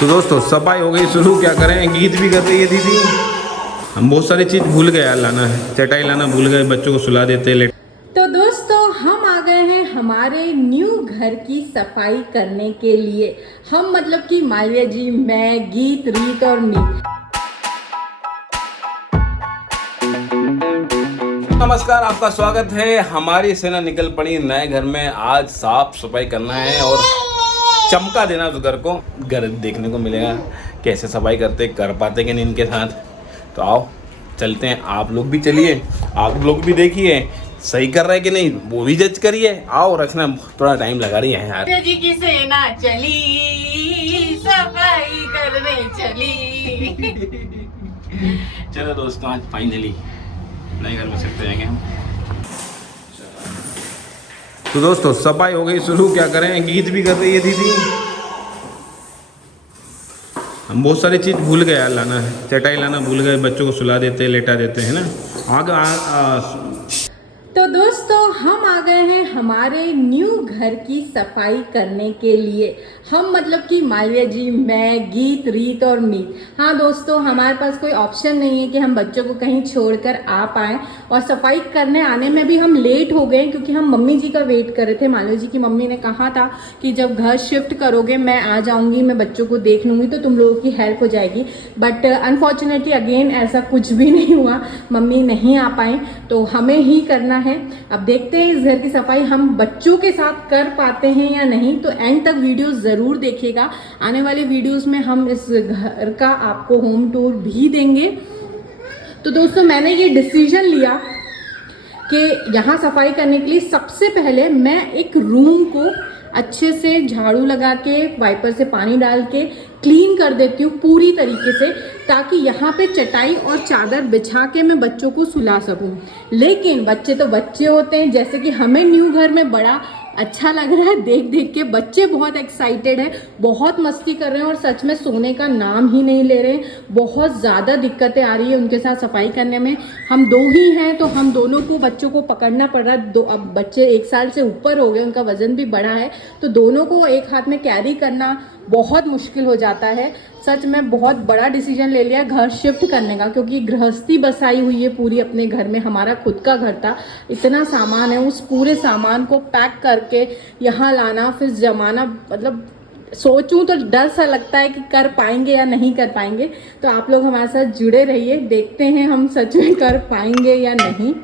तो दोस्तों सफाई हो गई शुरू, क्या करें, गीत भी कर रही है दीदी। हम बहुत सारी चीज़ भूल गए यार, लाना है, चटाई लाना भूल गए, बच्चों को सुला देते लेट। तो दोस्तों हम आ गए हैं हमारे न्यू घर की सफाई करने के लिए। हम मतलब कि मालविया जी, मैं, गीत, रीत और मीत। नमस्कार, आपका स्वागत है। हमारी सेना निकल पड़ी नए घर में। आज साफ सफाई करना है और चमका देना उस घर को। घर देखने को मिलेगा कैसे सफाई करते, कर पाते कि नहीं इनके साथ। तो आओ चलते हैं, आप लोग भी चलिए, आप लोग भी देखिए सही कर रहे हैं कि नहीं, वो भी जज करिए। आओ, रचना थोड़ा टाइम लगा रही है यार। जी की सेना चली, सफाई करने चली। चलो दोस्तों, आज फाइनली नए घर में शिफ्ट हो जाएंगे हम। तो दोस्तों सफाई हो गई शुरू, क्या करें, गीत भी कर रही है दीदी। हम बहुत सारी चीज़ भूल गए यार, लाना है, चटाई लाना भूल गए, बच्चों को सुला देते लेटा देते हैं ना। तो दोस्तों हम आ गए हैं हमारे न्यू घर की सफाई करने के लिए। हम मतलब कि मालविया जी, मैं, गीत, रीत और मीत। हाँ दोस्तों, हमारे पास कोई ऑप्शन नहीं है कि हम बच्चों को कहीं छोड़कर आ पाएँ। और सफाई करने आने में भी हम लेट हो गए क्योंकि हम मम्मी जी का वेट कर रहे थे। मालविया जी की मम्मी ने कहा था कि जब घर शिफ्ट करोगे मैं आ जाऊँगी, मैं बच्चों को देख लूँगी तो तुम लोगों की हेल्प हो जाएगी। बट अनफॉर्चुनेटली अगेन ऐसा कुछ भी नहीं हुआ, मम्मी नहीं आ पाए, तो हमें ही करना है। अब देखते हैं इस घर की सफाई हम बच्चों के साथ कर पाते हैं या नहीं। तो एंड तक वीडियो जरूर देखिएगा। आने वाले वीडियोस में हम इस घर का आपको होम टूर भी देंगे। तो दोस्तों मैंने ये डिसीजन लिया कि यहाँ सफाई करने के लिए सबसे पहले मैं एक रूम को अच्छे से झाड़ू लगा के वाइपर से पानी डाल के क्लीन कर देती हूँ पूरी तरीके से, ताकि यहाँ पे चटाई और चादर बिछा के मैं बच्चों को सुला सकूँ। लेकिन बच्चे तो बच्चे होते हैं, जैसे कि हमें न्यू घर में बड़ा अच्छा लग रहा है देख देख के। बच्चे बहुत एक्साइटेड हैं, बहुत मस्ती कर रहे हैं और सच में सोने का नाम ही नहीं ले रहे हैं। बहुत ज़्यादा दिक्कतें आ रही है उनके साथ सफाई करने में। हम दो ही हैं तो हम दोनों को बच्चों को पकड़ना पड़ रहा है। अब बच्चे 1 साल से ऊपर हो गए, उनका वजन भी बढ़ा है, तो दोनों को एक हाथ में कैरी करना बहुत मुश्किल हो जाता है। सच में बहुत बड़ा डिसीजन ले लिया घर शिफ्ट करने का, क्योंकि गृहस्थी बसाई हुई है पूरी अपने घर में। हमारा खुद का घर था, इतना सामान है, उस पूरे सामान को पैक करके यहाँ लाना फिर जमाना, मतलब सोचूं तो डर सा लगता है कि कर पाएंगे या नहीं कर पाएंगे। तो आप लोग हमारे साथ जुड़े रहिए, देखते हैं हम सच में कर पाएंगे या नहीं।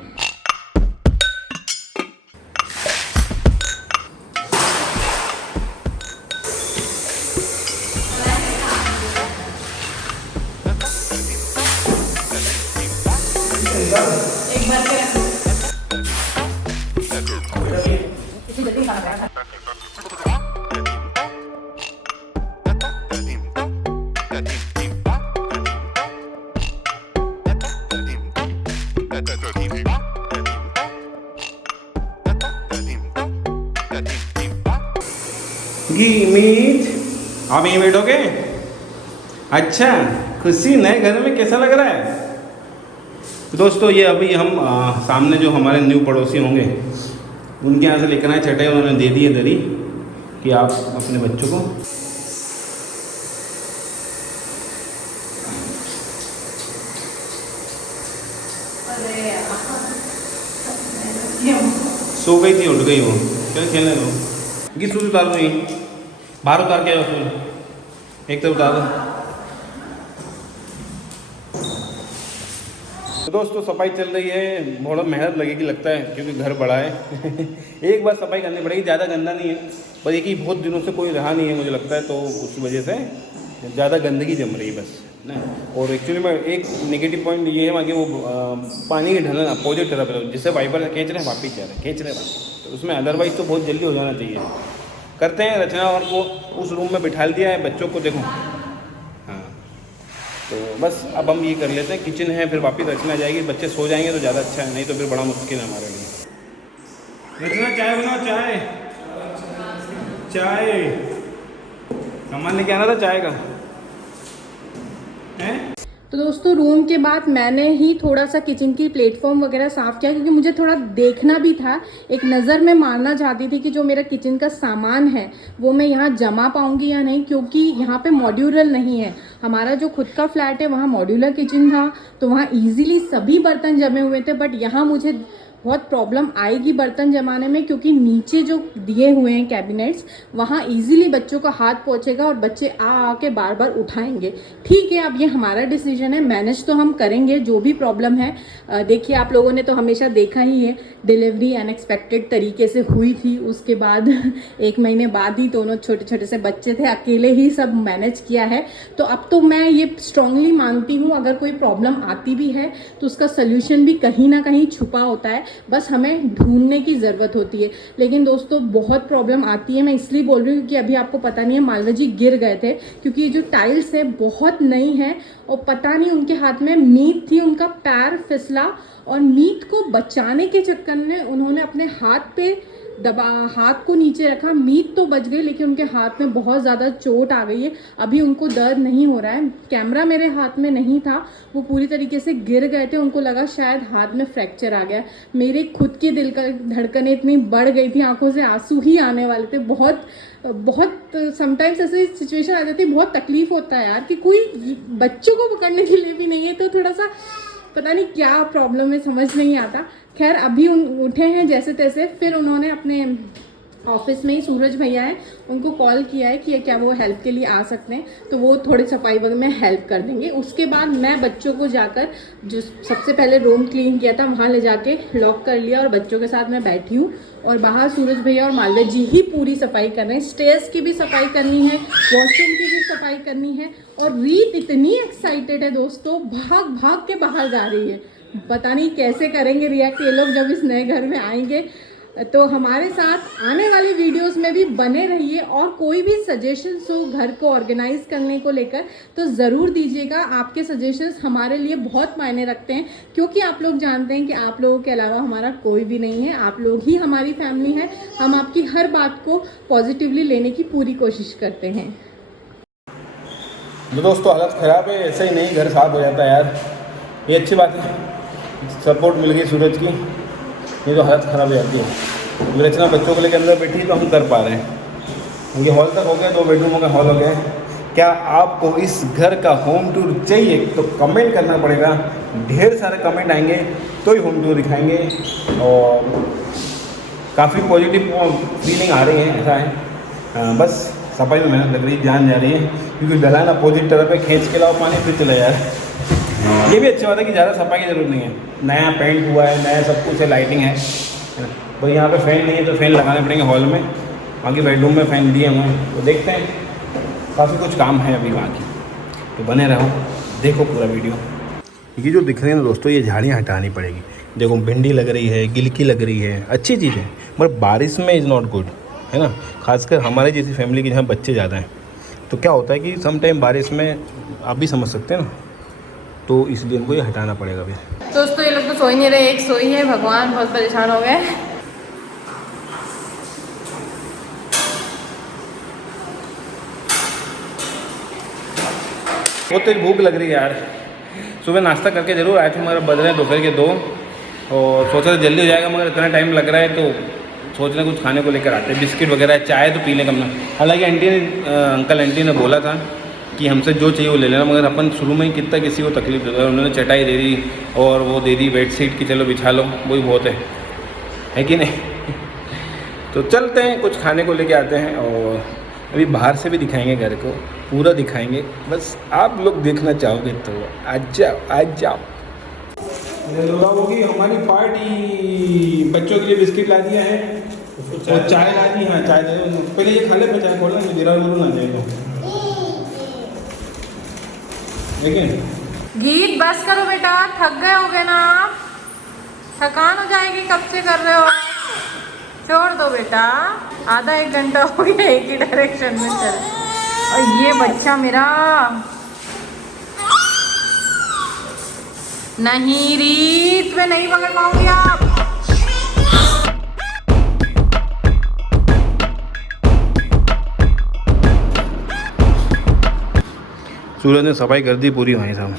एक बार मीत, आप यहीं बैठोगे? अच्छा, खुशी, नए घर में कैसा लग रहा है? तो दोस्तों ये अभी हम सामने जो हमारे न्यू पड़ोसी होंगे उनके यहाँ से लेकर आए चटाई, उन्होंने दे दी है दरी कि आप अपने बच्चों को सो गई थी, उठ गई वो, क्या खेलने दो। कि सूज उतार दो, यहीं बाहर उतार के आओ, सूज एक तरफ उतार दो। तो दोस्तों सफाई चल रही है, थोड़ा मेहनत लगेगी लगता है क्योंकि घर बड़ा है। एक बार सफाई करनी पड़ेगी, ज़्यादा गंदा नहीं है, पर एक ही बहुत दिनों से कोई रहा नहीं है मुझे लगता है, तो उस वजह से ज़्यादा गंदगी जम रही है बस ना। और एक्चुअली में एक नेगेटिव पॉइंट ये है वहाँ कि वो पानी की ढलन अपोजिट तरफ है, जिससे वाइपर से खींच रहे हैं वापिस जा रहे हैं, खींच रहे हैं वापिस, तो उसमें अदरवाइज़ तो बहुत जल्दी हो जाना चाहिए। करते हैं, रचना और को उस रूम में बिठा दिया है, बच्चों को देखो। हाँ तो बस अब हम ये कर लेते हैं, किचन है, फिर वापस रचना जाएगी, बच्चे सो जाएंगे तो ज़्यादा अच्छा है, नहीं तो फिर बड़ा मुश्किल है हमारे लिए। रचना चाय बनाओ, चाय चाय सामान लेके आना था चाय का है। तो दोस्तों रूम के बाद मैंने ही थोड़ा सा किचन की प्लेटफॉर्म वगैरह साफ़ किया, क्योंकि मुझे थोड़ा देखना भी था, एक नज़र में मारना चाहती थी कि जो मेरा किचन का सामान है वो मैं यहाँ जमा पाऊँगी या नहीं, क्योंकि यहाँ पे मॉड्यूलर नहीं है। हमारा जो खुद का फ्लैट है वहाँ मॉड्यूलर किचन था, तो वहाँ ईजिली सभी बर्तन जमे हुए थे। बट यहाँ मुझे बहुत प्रॉब्लम आएगी बर्तन जमाने में, क्योंकि नीचे जो दिए हुए हैं कैबिनेट्स वहाँ इजीली बच्चों का हाथ पहुँचेगा और बच्चे आके बार बार उठाएंगे। ठीक है, अब ये हमारा डिसीजन है, मैनेज तो हम करेंगे जो भी प्रॉब्लम है। देखिए आप लोगों ने तो हमेशा देखा ही है, डिलीवरी अनएक्सपेक्टेड तरीके से हुई थी, उसके बाद 1 महीने बाद ही दोनों छोटे छोटे से बच्चे थे, अकेले ही सब मैनेज किया है। तो अब तो मैं ये स्ट्रांगली मानती हूँ, अगर कोई प्रॉब्लम आती भी है तो उसका सोल्यूशन भी कहीं ना कहीं छुपा होता है, बस हमें ढूंढने की ज़रूरत होती है। लेकिन दोस्तों बहुत प्रॉब्लम आती है, मैं इसलिए बोल रही हूँ क्योंकि अभी आपको पता नहीं है मालवा जी गिर गए थे, क्योंकि ये जो टाइल्स है बहुत नई है और पता नहीं उनके हाथ में मीट थी, उनका पैर फिसला और मीट को बचाने के चक्कर में उन्होंने अपने हाथ को नीचे रखा। मीट तो बच गई लेकिन उनके हाथ में बहुत ज़्यादा चोट आ गई है। अभी उनको दर्द नहीं हो रहा है, कैमरा मेरे हाथ में नहीं था, वो पूरी तरीके से गिर गए थे, उनको लगा शायद हाथ में फ्रैक्चर आ गया। मेरे खुद के दिल का धड़कनें इतनी बढ़ गई थी, आंखों से आंसू ही आने वाले थे। बहुत समटाइम्स ऐसी सिचुएशन आ जाती है, बहुत तकलीफ होता है यार कि कोई बच्चों को पकड़ने के लिए भी नहीं है, तो थोड़ा सा पता नहीं क्या प्रॉब्लम है, समझ नहीं आता। खैर अभी उठे हैं जैसे तैसे, फिर उन्होंने अपने ऑफिस में ही सूरज भैया है उनको कॉल किया है कि क्या वो हेल्प के लिए आ सकते हैं, तो वो थोड़ी सफाई वगैरह में हेल्प कर देंगे। उसके बाद मैं बच्चों को जाकर जो सबसे पहले रूम क्लीन किया था वहाँ ले जाके लॉक कर लिया और बच्चों के साथ मैं बैठी हूँ, और बाहर सूरज भैया और मालवा जी ही पूरी सफाई कर रहे हैं। स्टेयर्स की भी सफाई करनी है, वॉशरूम की भी सफाई करनी है, और रीत इतनी एक्साइटेड है दोस्तों, भाग भाग के बाहर जा रही है। पता नहीं कैसे करेंगे रिएक्ट ये लोग जब इस नए घर में आएंगे। तो हमारे साथ आने वाली वीडियोस में भी बने रहिए, और कोई भी सजेशंस हो घर को ऑर्गेनाइज करने को लेकर तो ज़रूर दीजिएगा। आपके सजेशंस हमारे लिए बहुत मायने रखते हैं, क्योंकि आप लोग जानते हैं कि आप लोगों के अलावा हमारा कोई भी नहीं है, आप लोग ही हमारी फैमिली है। हम आपकी हर बात को पॉजिटिवली लेने की पूरी कोशिश करते हैं। तो दोस्तों हालत ख़राब है, ऐसे ही नहीं घर साफ हो जाता है यार, ये अच्छी बात है, सपोर्ट मिल गई सूरज की, ये तो हालत ख़राब हो जाती है। विरचना बच्चों को लेकर अंदर बैठी तो हम कर पा रहे हैं। ये हॉल तक हो गया, 2 बेडरूमों का हॉल हो गया। क्या आपको इस घर का होम टूर चाहिए तो कमेंट करना पड़ेगा, ढेर सारे कमेंट आएंगे तो ही होम टूर दिखाएंगे। और काफ़ी पॉजिटिव फीलिंग आ रही है, ऐसा है। बस सफाई में मेहनत लग रही है, जान जा रही है, क्योंकि ढलान अपोजिट तरफ पे खींच के लाओ पानी फिर चला जा रहा है। ये भी अच्छी बात है कि ज़्यादा सफाई की ज़रूरत नहीं है, नया पेंट हुआ है, नया सब कुछ है, लाइटिंग है। भाई यहाँ पे फ़ैन नहीं है तो फ़ैन लगाने पड़ेंगे हॉल में, बाकी बेडरूम में फ़ैन दिए हुए हैं, तो देखते हैं, काफ़ी कुछ काम है अभी बाकी। तो बने रहो, देखो पूरा वीडियो। ये जो दिख रहे हैं ना दोस्तों, ये झाड़ियाँ हटानी पड़ेगी। देखो भिंडी लग रही है, गिलकी लग रही है, अच्छी चीज़ है, मगर बारिश में इज़ नॉट गुड, है ना। खासकर हमारे जैसी फैमिली की जहाँ बच्चे ज़्यादा हैं, तो क्या होता है कि सम टाइम बारिश में आप भी समझ सकते हैं ना, तो इसलिए उनको ये हटाना पड़ेगा अभी। दोस्तों ये लोग तो सो ही नहीं रहे, एक सोई है, भगवान बहुत परेशान हो गए। बहुत तेज भूख लग रही है यार, सुबह नाश्ता करके ज़रूर आए थे, मगर बज रहे हैं दोपहर के 2, और सोचा था जल्दी हो जाएगा, मगर इतना टाइम लग रहा है तो सोच रहे कुछ खाने को लेकर आते हैं, बिस्किट वगैरह, चाय तो पी लें कम ना। हालांकि अंकल आंटी ने बोला था कि हमसे जो चाहिए वो ले लेना, मगर अपन शुरू में ही कितना किसी को तकलीफ देता है। उन्होंने चटाई दे दी और वो दे दी बेडशीट की, चलो बिछा लो, वही बहुत है कि नहीं। तो चलते हैं, कुछ खाने को लेके आते हैं, और अभी बाहर से भी दिखाएंगे, घर को पूरा दिखाएंगे। बस आप लोग देखना चाहोगे तो आज जाओ। होगी हमारी पार्टी, बच्चों के लिए बिस्किट ला दिया है और चाय ला दी। हाँ चाय दे, पहले ये खा ले, मैं चाय खोलना, गिरा जरूर ना जाएगा। गीत बस करो बेटा, थक गए होगे ना आप, थकान हो जाएगी, कब से कर रहे हो, छोड़ दो बेटा। आधा 1 घंटा हो गया एक ही डायरेक्शन में चल। और ये बच्चा मेरा नहीं, रीत में नहीं पकड़ पाऊंगी आप। सूरज ने सफाई कर दी पूरी भाई साहब।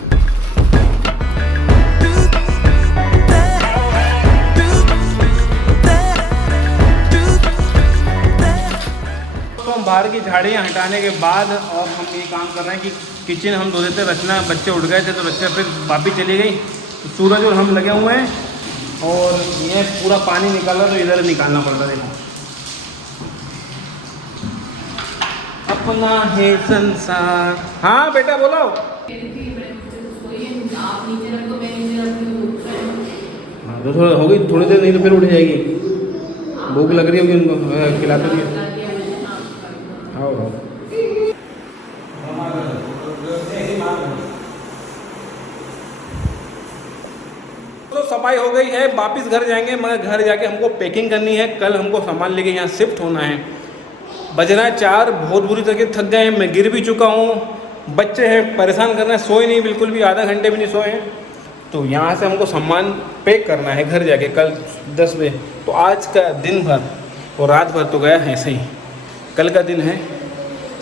बाहर की झाड़ियाँ हटाने के बाद और हम ये काम कर रहे हैं कि किचन हम धो देते। रचना बच्चे उठ गए थे तो रचना फिर भाभी चली गई, तो सूरज और हम लगे हुए हैं और ये पूरा पानी निकाला तो इधर निकालना पड़ रहा। देखो अपना है संसार। हाँ बेटा बोलो। हाँ तो थोड़ा हो गई, थोड़ी देर नहीं तो फिर उठ जाएगी, भूख लग रही होगी उनको, खिलाते दिए। आओ आओ। तो सफाई हो गई है, वापस घर जाएंगे, मगर घर जाके हमको पैकिंग करनी है। कल हमको सामान लेके यहाँ शिफ्ट होना है। बज रहा है 4, बहुत बुरी तरह थक गए हैं, मैं गिर भी चुका हूँ। बच्चे हैं परेशान करना है, सोए नहीं बिल्कुल भी, आधा घंटे भी नहीं सोए हैं। तो यहाँ से हमको सामान पैक करना है घर जाके कल 10 बजे। तो आज का दिन भर और रात भर तो गया है ऐसे ही। कल का दिन है,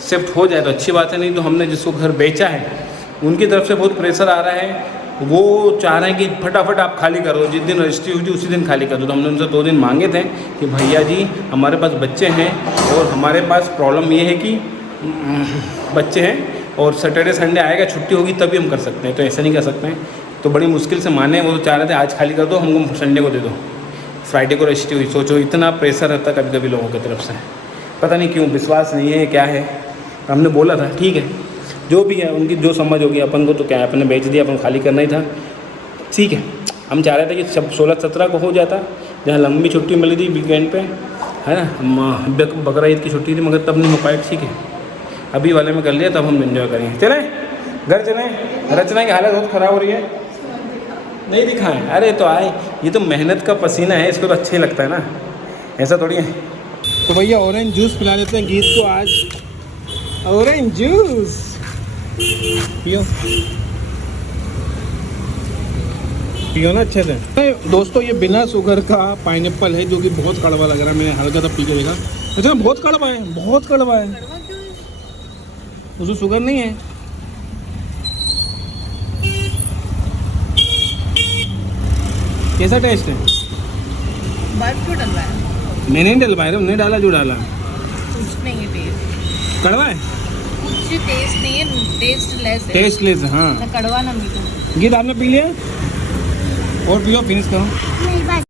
शिफ्ट हो जाए तो अच्छी बात है, नहीं तो हमने जिसको घर बेचा है उनकी तरफ से बहुत प्रेशर आ रहा है। वो चाह रहे हैं कि फटाफट आप खाली कर दो, जिस दिन रजिस्ट्री हुई थी उसी दिन खाली कर दो। तो हमने उनसे 2 दिन मांगे थे कि भैया जी हमारे पास बच्चे हैं और हमारे पास प्रॉब्लम ये है कि बच्चे हैं और सैटरडे संडे आएगा, छुट्टी होगी तभी हम कर सकते हैं, तो ऐसा नहीं कर सकते हैं। तो बड़ी मुश्किल से माने, वो तो चाह रहे थे आज खाली कर दो, हमको संडे को दे दो, फ्राइडे को रजिस्ट्री हुई। सोचो इतना प्रेशर रहता है कभी कभी लोगों की तरफ से, पता नहीं क्यों, विश्वास नहीं है क्या है। हमने बोला था ठीक है जो भी है उनकी जो समझ होगी, अपन को तो क्या है, अपन ने बेच दिया, अपन खाली करना ही था, ठीक है। हम चाह रहे थे कि सब 16-17 को हो जाता, जहाँ लंबी छुट्टी मिली थी वीकेंड पे, है ना, बकरा ईद की छुट्टी थी, मगर तब नहीं हो पाया। ठीक है अभी वाले में कर लिया, तब हम एंजॉय करेंगे। चलें घर चलें। रचना की हालत बहुत ख़राब हो रही है, नहीं दिखाएं। अरे तो आए, ये तो मेहनत का पसीना है, इसको तो अच्छा ही लगता है ना, ऐसा थोड़ी है। तो भैया ऑरेंज जूस पिला देते हैं गीत को आज। ऑरेंज जूस पियो, पियो ना अच्छे से। दोस्तों ये बिना शुगर का पाइनएप्पल है जो कि बहुत कड़वा लग रहा है। मैंने हल्का सा पी के देखा, अच्छा बहुत कड़वा है, बहुत कड़वा है, उसमें शुगर नहीं है। कैसा टेस्ट है? बर्फ क्यों डलवा है? मैंने नहीं डलवाया, नहीं डाला, जो डाला कुछ नहीं है टेस्ट, कड़वा है, कुछ टेस्ट नहीं है, टेस्टलेस है, टेस्टलेस है। हाँ ना कड़वा ना मीठा। गीत आपने पी लिया और पियो, फिनिश करो। नहीं बस